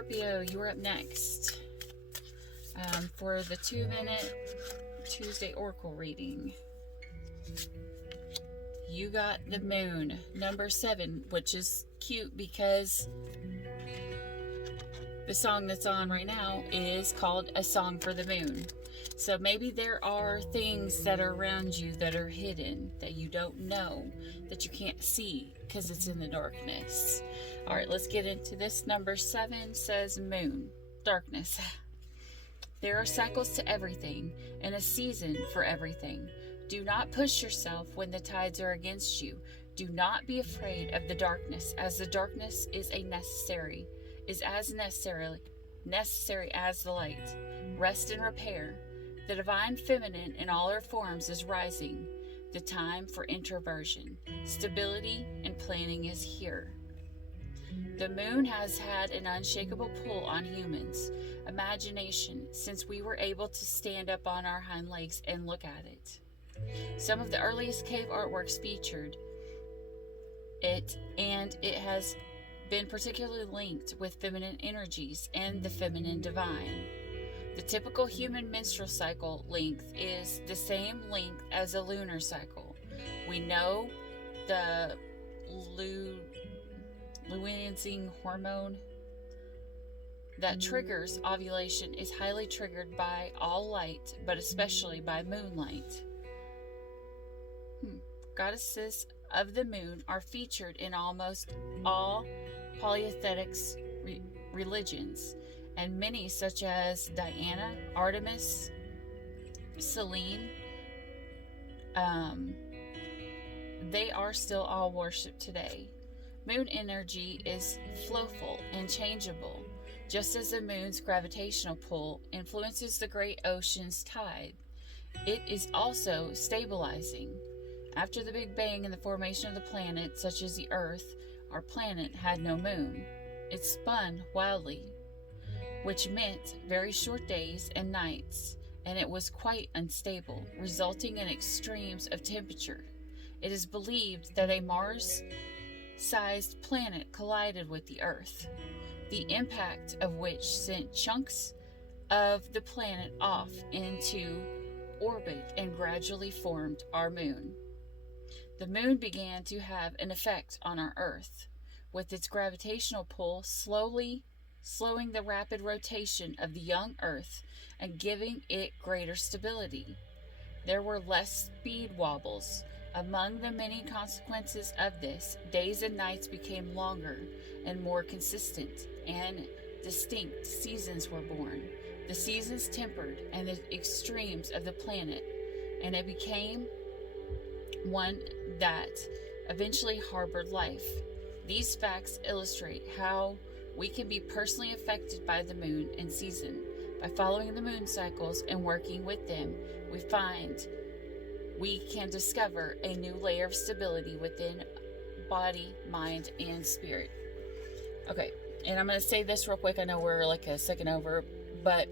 Scorpio, you are up next for the 2-minute Tuesday Oracle reading. You got the moon, number 7, which is cute because the song that's on right now is called A Song for the Moon. So maybe there are things that are around you that are hidden, that you don't know, that you can't see because it's in the darkness. All right, let's get into this. Number 7 says moon, darkness. There are cycles to everything and a season for everything. Do not push yourself when the tides are against you. Do not be afraid of the darkness, as the darkness is as necessary as the light. Rest and repair. The divine feminine in all her forms is rising. The time for introversion, stability, and planning is here. The moon has had an unshakable pull on humans' imagination since we were able to stand up on our hind legs and look at it. Some of the earliest cave artworks featured it, and it has been particularly linked with feminine energies and the feminine divine. The typical human menstrual cycle length is the same length as a lunar cycle. We know the luteinizing hormone that triggers ovulation is highly triggered by all light, but especially by moonlight. Goddesses of the moon are featured in almost all polytheistic religions, and many, such as Diana, Artemis, Selene, they are still all worshipped today. Moon energy is flowful and changeable, just as the moon's gravitational pull influences the great ocean's tide. It is also stabilizing. After the Big Bang and the formation of the planets, such as the Earth, our planet had no moon. It spun wildly, which meant very short days and nights, and it was quite unstable, resulting in extremes of temperature. It is believed that a Mars-sized planet collided with the Earth, the impact of which sent chunks of the planet off into orbit and gradually formed our moon. The moon began to have an effect on our Earth, with its gravitational pull slowing the rapid rotation of the young Earth and giving it greater stability. There were less speed wobbles. Among the many consequences of this, days and nights became longer and more consistent, and distinct seasons were born. The seasons tempered and the extremes of the planet, and it became one that eventually harbored life. These facts illustrate how we can be personally affected by the moon and season. By following the moon cycles and working with them, we can discover a new layer of stability within body, mind, and spirit. Okay, and I'm going to say this real quick. I know we're like a second over, but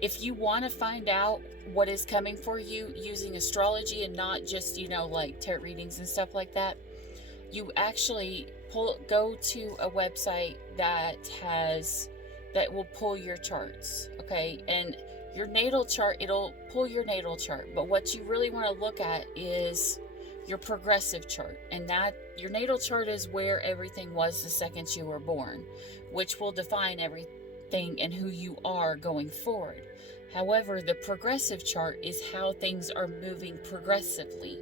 if you want to find out what is coming for you using astrology and not just, like tarot readings and stuff like that, you actually go to a website that will pull your charts, okay? And your natal chart, it'll pull your natal chart, but what you really want to look at is your progressive chart, and that your natal chart is where everything was the second you were born, which will define everything and who you are going forward. However, the progressive chart is how things are moving progressively.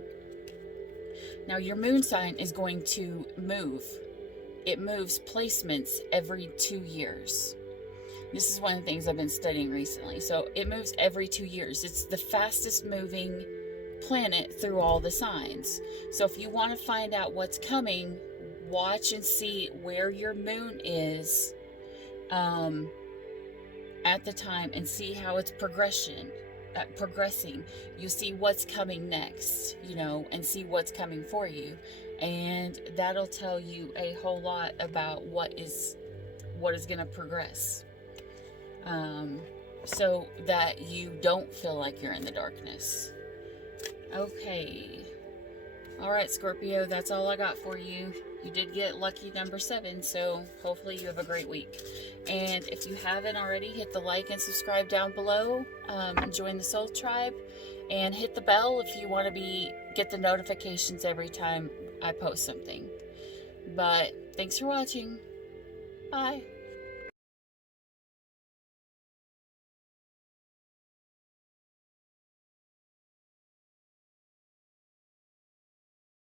Now, your moon sign is going to move. It moves placements every 2 years. This is one of the things I've been studying recently. So it moves every 2 years. It's the fastest moving planet through all the signs. So if you want to find out what's coming, watch and see where your moon is at the time and see how it's progressing. You see what's coming next, and see what's coming for you, and that'll tell you a whole lot about what is going to progress, so that you don't feel like you're in the darkness. Okay, All right, Scorpio, that's all I got for you. You did get lucky number 7, so hopefully you have a great week. And if you haven't already, hit the like and subscribe down below. And join the Soul Tribe, and hit the bell if you want to get the notifications every time I post something. But thanks for watching. Bye.